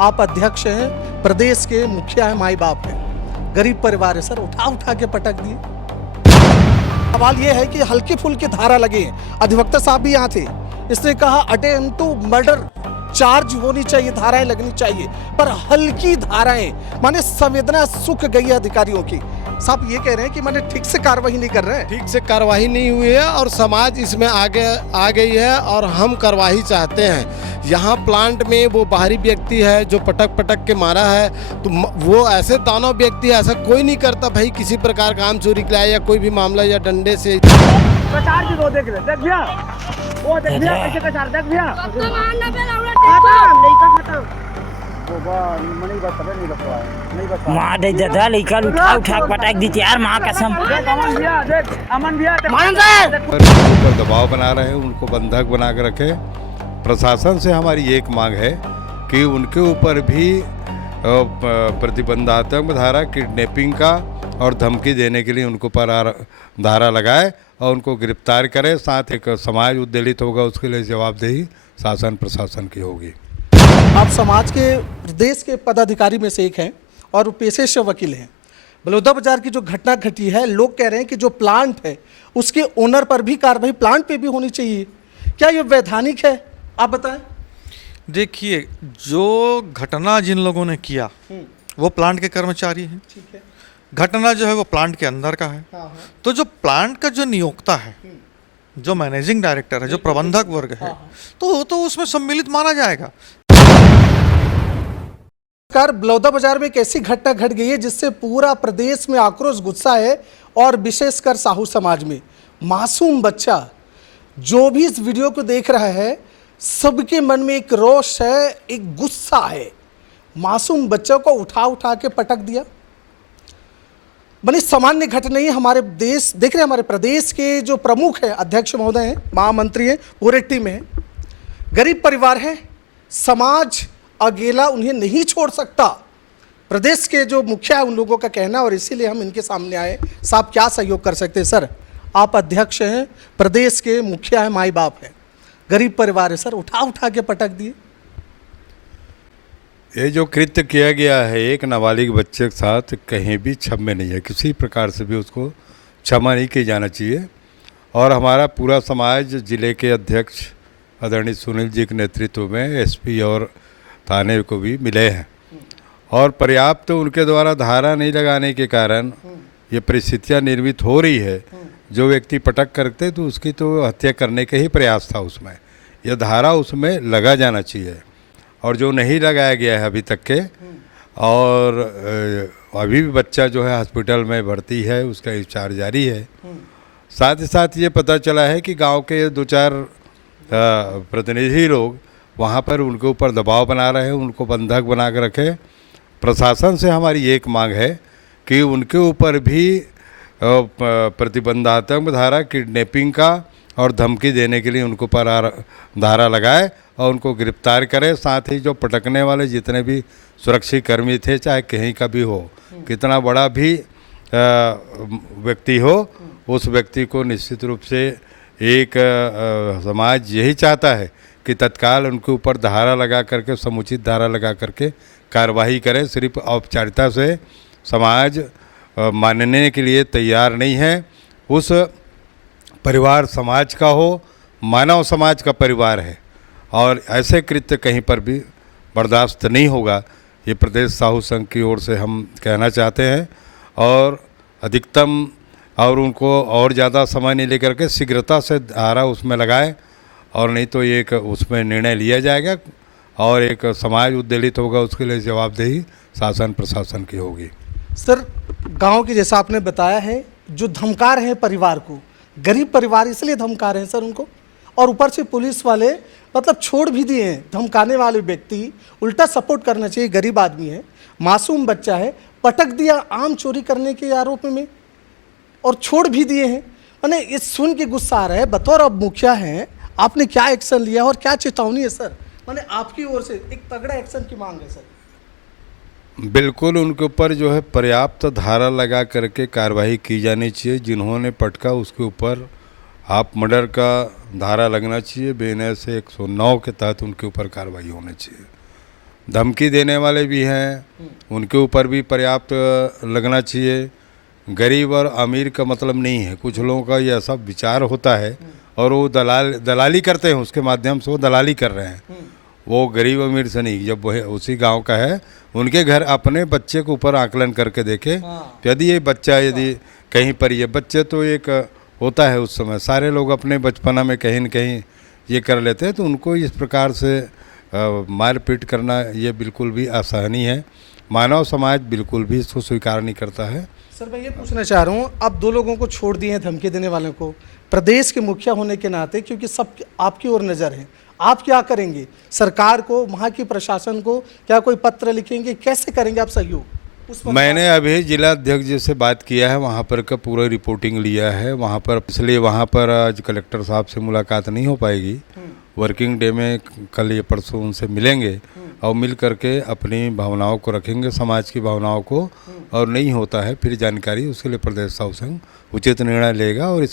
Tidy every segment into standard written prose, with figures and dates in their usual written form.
आप अध्यक्ष हैं, प्रदेश के मुखिया हैं, माई बाप हैं, गरीब परिवार है सर, उठा उठा के पटक दिए। सवाल यह है कि हल्की फुल्की धारा लगे। अधिवक्ता साहब भी यहाँ थे, इसने कहा अटेम्प्ट टू मर्डर चार्ज होनी चाहिए, धाराएं लगनी चाहिए, पर हल्की धाराएं माने संवेदना सूख गई है अधिकारियों की। साहब ये कह रहे हैं कि मैंने ठीक से कार्रवाई नहीं कर रहे हैं। ठीक से कार्रवाई नहीं हुई है और समाज इसमें आगे आ गई है और हम कार्रवाई चाहते हैं। यहाँ प्लांट में वो बाहरी व्यक्ति है जो पटक पटक के मारा है, तो वो ऐसे दानव व्यक्ति ऐसा कोई नहीं करता भाई, किसी प्रकार का आम चोरी के लिए या कोई भी मामला या डंडे से। कचार की दो देख ले, देख भैया वो देख भैया कैसे कचार, देख भैया मार दे दादा लइका उठा उठा पटक दी यार, मां कसम। अमन भैया देख, अमन भैया ऊपर दबाव बना रहे हैं, उनको बंधक बना के रखे। प्रशासन से हमारी एक मांग है कि उनके ऊपर भी प्रतिबंधात्मक धारा किडनैपिंग का और धमकी देने के लिए उनको पर धारा लगाए और उनको गिरफ्तार करे। साथ एक समाज उद्वेलित होगा, उसके लिए जवाबदेही शासन प्रशासन की होगी। आप समाज के प्रदेश के पदाधिकारी में से एक हैं और पेशे से वकील हैं। बलौदा बाजार की जो घटना घटी है, लोग कह रहे हैं कि जो प्लांट है उसके ओनर पर भी कार्रवाई प्लांट पे भी होनी चाहिए, क्या ये वैधानिक है? आप बताएं। देखिए, जो घटना जिन लोगों ने किया वो प्लांट के कर्मचारी हैं। ठीक है। घटना जो है वो प्लांट के अंदर का है। हाँ। तो जो प्लांट का जो नियोक्ता है, जो मैनेजिंग डायरेक्टर है, जो प्रबंधक वर्ग है, तो उसमें सम्मिलित माना जाएगा। बलौदा बाजार में एक ऐसी घटना घट गई है जिससे पूरा प्रदेश में आक्रोश गुस्सा है और विशेषकर साहू समाज में। मासूम बच्चा जो भी इस वीडियो को देख रहा है, सबके मन में एक रोष है, एक गुस्सा है। मासूम बच्चों को उठा उठा के पटक दिया। बड़ी सामान्य घटना ही हमारे देश देख रहे हैं। हमारे प्रदेश के जो प्रमुख हैं, अध्यक्ष महोदय हैं, महामंत्री हैं, पूरे टीम है, गरीब परिवार है, समाज अकेला उन्हें नहीं छोड़ सकता। प्रदेश के जो मुखिया है उन लोगों का कहना, और इसीलिए हम इनके सामने आए। साहब क्या सहयोग कर सकते हैं? सर, आप अध्यक्ष हैं, प्रदेश के मुखिया हैं, माई बाप हैं, गरीब परिवार है सर, उठा उठा के पटक दिए। ये जो कृत्य किया गया है एक नाबालिग बच्चे के साथ, कहीं भी क्षम्य नहीं है, किसी प्रकार से भी उसको क्षमा नहीं किया जाना चाहिए। और हमारा पूरा समाज, जिले के अध्यक्ष आदरणीय सुनील जी के नेतृत्व में एसपी और थाने को भी मिले हैं, और पर्याप्त तो उनके द्वारा धारा नहीं लगाने के कारण ये परिस्थितियाँ निर्मित हो रही है। जो व्यक्ति पटक करते तो उसकी तो हत्या करने का ही प्रयास था, उसमें यह धारा उसमें लगा जाना चाहिए, और जो नहीं लगाया गया है अभी तक के। और अभी भी बच्चा जो है हॉस्पिटल में भर्ती है, उसका उपचार जारी है। साथ ही साथ ये पता चला है कि गांव के 2-4 प्रतिनिधि लोग वहाँ पर उनके ऊपर दबाव बना रहे हैं, उनको बंधक बना कर रखे। प्रशासन से हमारी एक मांग है कि उनके ऊपर भी प्रतिबंधात्मक धारा किडनैपिंग का और धमकी देने के लिए उनको पर धारा लगाए और उनको गिरफ्तार करे। साथ ही जो पटकने वाले जितने भी सुरक्षित कर्मी थे, चाहे कहीं का भी हो, कितना बड़ा भी व्यक्ति हो, उस व्यक्ति को निश्चित रूप से एक समाज यही चाहता है कि तत्काल उनके ऊपर धारा लगा करके, समुचित धारा लगा करके कार्रवाई करे। सिर्फ औपचारिकता से समाज मानने के लिए तैयार नहीं है। उस परिवार समाज का हो, मानव समाज का परिवार है, और ऐसे कृत्य कहीं पर भी बर्दाश्त नहीं होगा। ये प्रदेश साहू संघ की ओर से हम कहना चाहते हैं, और अधिकतम और उनको और ज़्यादा समय नहीं लेकर के शीघ्रता से धारा उसमें लगाए, और नहीं तो एक उसमें निर्णय लिया जाएगा और एक समाज उद्वेलित होगा, उसके लिए जवाबदेही शासन प्रशासन की होगी। सर, गांव की जैसा आपने बताया है, जो धमका रहे हैं परिवार को, गरीब परिवार इसलिए धमका रहे हैं सर उनको, और ऊपर से पुलिस वाले मतलब छोड़ भी दिए हैं। धमकाने वाले व्यक्ति उल्टा सपोर्ट करना चाहिए, गरीब आदमी है, मासूम बच्चा है, पटक दिया आम चोरी करने के आरोप में और छोड़ भी दिए हैं। मैंने ये सुन के गुस्सा आ रहा है। बतौर अब मुखिया हैं, आपने क्या एक्शन लिया और क्या चेतावनी है सर? मैंने आपकी ओर से एक तगड़ा एक्शन की मांग है सर। बिल्कुल, उनके ऊपर जो है पर्याप्त धारा लगा करके कार्रवाई की जानी चाहिए। जिन्होंने पटका उसके ऊपर आप मर्डर का धारा लगना चाहिए। BNS 109 के तहत उनके ऊपर कार्रवाई होनी चाहिए। धमकी देने वाले भी हैं, उनके ऊपर भी पर्याप्त लगना चाहिए। गरीब और अमीर का मतलब नहीं है, कुछ लोगों का ये ऐसा विचार होता है और वो दलाली करते हैं, उसके माध्यम से वो दलाली कर रहे हैं। वो गरीब अमीर से नहीं, जब वह उसी गांव का है, उनके घर अपने बच्चे के ऊपर आकलन करके देखे। यदि ये बच्चा यदि कहीं पर, ये बच्चे तो एक होता है उस समय, सारे लोग अपने बचपना में कहीं न कहीं ये कर लेते हैं, तो उनको इस प्रकार से मार पीट करना ये बिल्कुल भी असहनीय है। मानव समाज बिल्कुल भी इसको स्वीकार नहीं करता है। सर मैं ये पूछना चाह रहा हूँ, अब 2 लोगों को छोड़ दिए हैं धमकी देने वालों को, प्रदेश के मुखिया होने के नाते, क्योंकि सब आपकी ओर नज़र है, आप क्या करेंगे? सरकार को, वहाँ की प्रशासन को क्या कोई पत्र लिखेंगे? कैसे करेंगे आप सहयोग? मैंने अभी जिला अध्यक्ष जी से बात किया है, वहाँ पर का पूरा रिपोर्टिंग लिया है वहाँ पर, इसलिए वहाँ पर आज कलेक्टर साहब से मुलाकात नहीं हो पाएगी। वर्किंग डे में कल या परसों उनसे मिलेंगे और मिल करके अपनी भावनाओं को रखेंगे, समाज की भावनाओं को, और नहीं होता है फिर जानकारी, उसके लिए प्रदेश साहु संघ उचित निर्णय लेगा और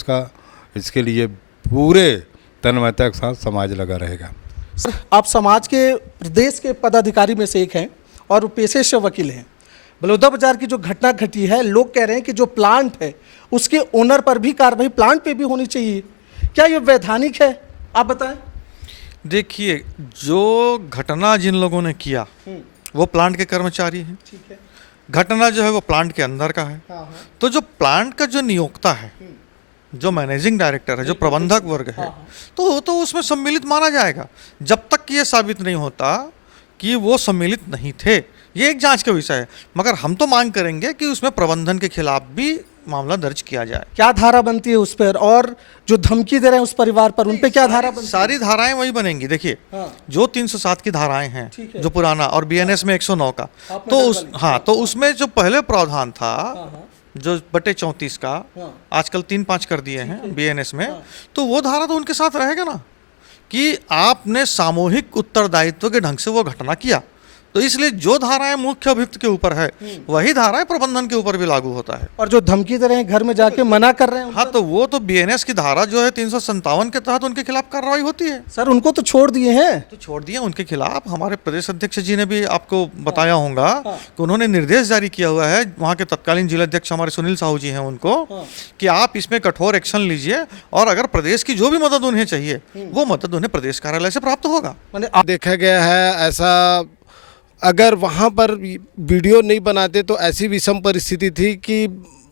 इसके लिए पूरे तन्मयता के साथ समाज लगा रहेगा। सर आप समाज के प्रदेश के पदाधिकारी में से एक हैं और पेशे से वकील हैं। बलौदा बाजार की जो घटना घटी है, लोग कह रहे हैं कि जो प्लांट है उसके ओनर पर भी कार्रवाई प्लांट पे भी होनी चाहिए, क्या ये वैधानिक है? आप बताएं। देखिए, जो घटना जिन लोगों ने किया वो प्लांट के कर्मचारी हैं। ठीक है। घटना जो है वो प्लांट के अंदर का है। तो जो प्लांट का जो नियोक्ता है, जो मैनेजिंग डायरेक्टर है, जो प्रबंधक वर्ग है, तो उसमें सम्मिलित माना जाएगा जब तक ये साबित नहीं होता कि वो सम्मिलित नहीं थे। ये एक जांच का विषय है, मगर हम तो मांग करेंगे कि उसमें प्रबंधन के खिलाफ भी मामला दर्ज किया जाए। क्या धारा बनती है उस पर, और जो धमकी दे रहे हैं उस परिवार पर, उन पे क्या धारा बनती है? सारी धाराएं वही बनेंगी। देखिए, जो 307 की धाराएं हैं, जो पुराना, और बीएनएस में 109 का, तो उसमें जो पहले प्रावधान था जो बटे 34 का, आजकल 3-5 कर दिए हैं बीएनएस में, तो वो धारा तो उनके साथ रहेगा ना, कि आपने सामूहिक उत्तरदायित्व के ढंग से वो घटना किया। तो इसलिए जो धाराएं मुख्य अभियुक्त के ऊपर है, वही धाराएं प्रबंधन के ऊपर भी लागू होता है। और जो धमकी दे रहे हैं, घर में जाके मना कर रहे हैं, हाँ, तो वो तो बीएनएस की धारा जो है 357 के तहत उनके खिलाफ कार्रवाई होती है। सर उनको तो छोड़ दिए हैं। तो छोड़ दिए उनके खिलाफ। हमारे प्रदेश अध्यक्ष जी ने भी आपको बताया होगा कि उन्होंने निर्देश जारी किया हुआ है, वहाँ के तत्कालीन जिलाध्यक्ष हमारे सुनील साहू जी हैं उनको, कि आप इसमें कठोर एक्शन लीजिए और अगर प्रदेश की जो भी मदद उन्हें चाहिए वो मदद उन्हें प्रदेश कार्यालय से प्राप्त होगा। मैंने देखा गया है ऐसा, अगर वहाँ पर वीडियो नहीं बनाते तो ऐसी विषम परिस्थिति थी कि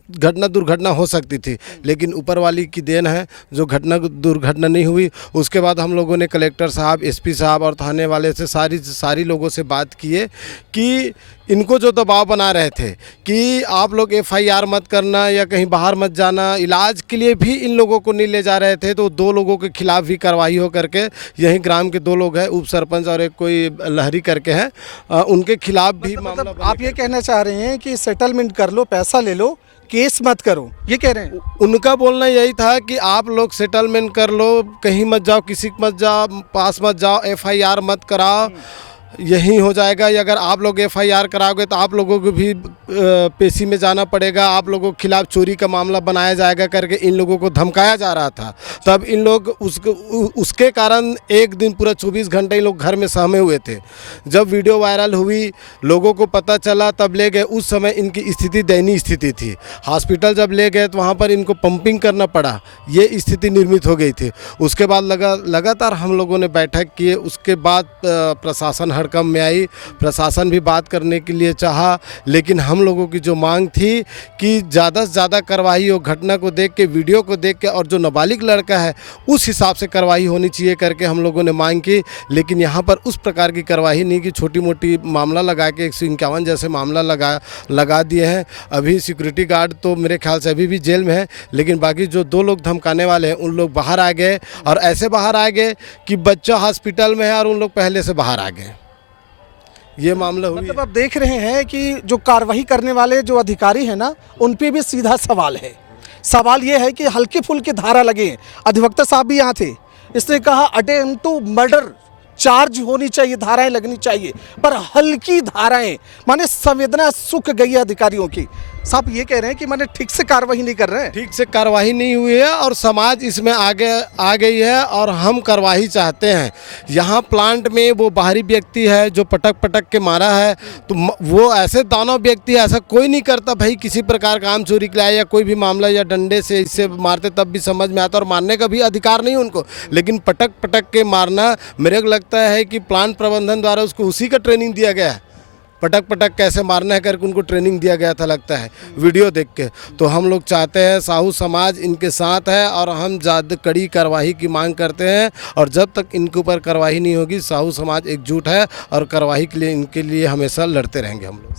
दुर्घटना हो सकती थी, लेकिन ऊपर वाली की देन है जो दुर्घटना नहीं हुई। उसके बाद हम लोगों ने कलेक्टर साहब, एसपी साहब और थाने वाले से सारी लोगों से बात किए कि इनको जो दबाव बना रहे थे कि आप लोग एफआईआर मत करना या कहीं बाहर मत जाना, इलाज के लिए भी इन लोगों को नहीं ले जा रहे थे, तो 2 लोगों के खिलाफ भी कार्रवाई हो करके, यहीं ग्राम के 2 लोग हैं, उप सरपंच और एक कोई लहरी करके हैं, उनके खिलाफ भी मतलब आप ये कहना चाह रहे हैं कि सेटलमेंट कर लो, पैसा ले लो, केस मत करो, ये कह रहे हैं? उनका बोलना यही था कि आप लोग सेटलमेंट कर लो, कहीं मत जाओ, किसी के मत जाओ, पास मत जाओ, एफआईआर मत कराओ, यही हो जाएगा। या अगर आप लोग एफआईआर कराओगे तो आप लोगों को भी पेशी में जाना पड़ेगा, आप लोगों के खिलाफ चोरी का मामला बनाया जाएगा करके इन लोगों को धमकाया जा रहा था। तब इन लोग उसके कारण एक दिन पूरा 24 घंटे इन लोग घर में सहमे हुए थे। जब वीडियो वायरल हुई, लोगों को पता चला, तब ले गए। उस समय इनकी स्थिति दयनीय स्थिति थी। हॉस्पिटल जब ले गए तो वहाँ पर इनको पंपिंग करना पड़ा, ये स्थिति निर्मित हो गई थी। उसके बाद लगातार हम लोगों ने बैठक किए। उसके बाद प्रशासन हड़कंप में आई, प्रशासन भी बात करने के लिए चाहा, लेकिन हम लोगों की जो मांग थी कि ज़्यादा से ज़्यादा कार्रवाई हो, घटना को देख के, वीडियो को देख के, और जो नाबालिग लड़का है उस हिसाब से कार्रवाई होनी चाहिए करके हम लोगों ने मांग की। लेकिन यहाँ पर उस प्रकार की कार्रवाई नहीं की, छोटी मोटी मामला लगा के 151 जैसे मामला लगा दिए हैं। अभी सिक्योरिटी गार्ड तो मेरे ख्याल से अभी भी जेल में है, लेकिन बाकी जो 2 लोग धमकाने वाले हैं उन लोग बाहर आ गए, और ऐसे बाहर आ गए कि बच्चा हॉस्पिटल में है और उन लोग पहले से बाहर आ गए। ये मामला हुई। मतलब आप देख रहे हैं कि जो कार्रवाई करने वाले जो अधिकारी हैं ना, उन पे भी सीधा सवाल है। सवाल ये है कि हल्के फुल्के धारा लगे। अधिवक्ता साहब भी यहाँ थे, इसने कहा अटेम्प्ट टू मर्डर चार्ज होनी चाहिए, धाराएं लगनी चाहिए, पर हल्की धाराएं, माने संवेदना सूख गई है अधिकारियों की। साहब ये कह रहे हैं कि मैंने ठीक से कार्रवाई नहीं कर रहे हैं। ठीक से कार्रवाई नहीं हुई है और समाज इसमें आगे आ गई है और हम कार्रवाई चाहते हैं। यहाँ प्लांट में वो बाहरी व्यक्ति है जो पटक पटक के मारा है, तो वो ऐसे दानव व्यक्ति ऐसा कोई नहीं करता भाई, किसी प्रकार काम चोरी के लिए या कोई भी मामला या डंडे से इससे मारते तब भी समझ में आता, और मारने का भी अधिकार नहीं उनको, लेकिन पटक पटक के मारना मेरे को लगता है कि प्लांट प्रबंधन द्वारा उसको उसी का ट्रेनिंग दिया गया है, पटक पटक कैसे मारना है करके उनको ट्रेनिंग दिया गया था लगता है वीडियो देख के। तो हम लोग चाहते हैं साहू समाज इनके साथ है और हम ज़्यादा कड़ी कार्रवाई की मांग करते हैं, और जब तक इनके ऊपर कार्रवाई नहीं होगी साहू समाज एकजुट है और कार्रवाई के लिए इनके लिए हमेशा लड़ते रहेंगे हम लोग।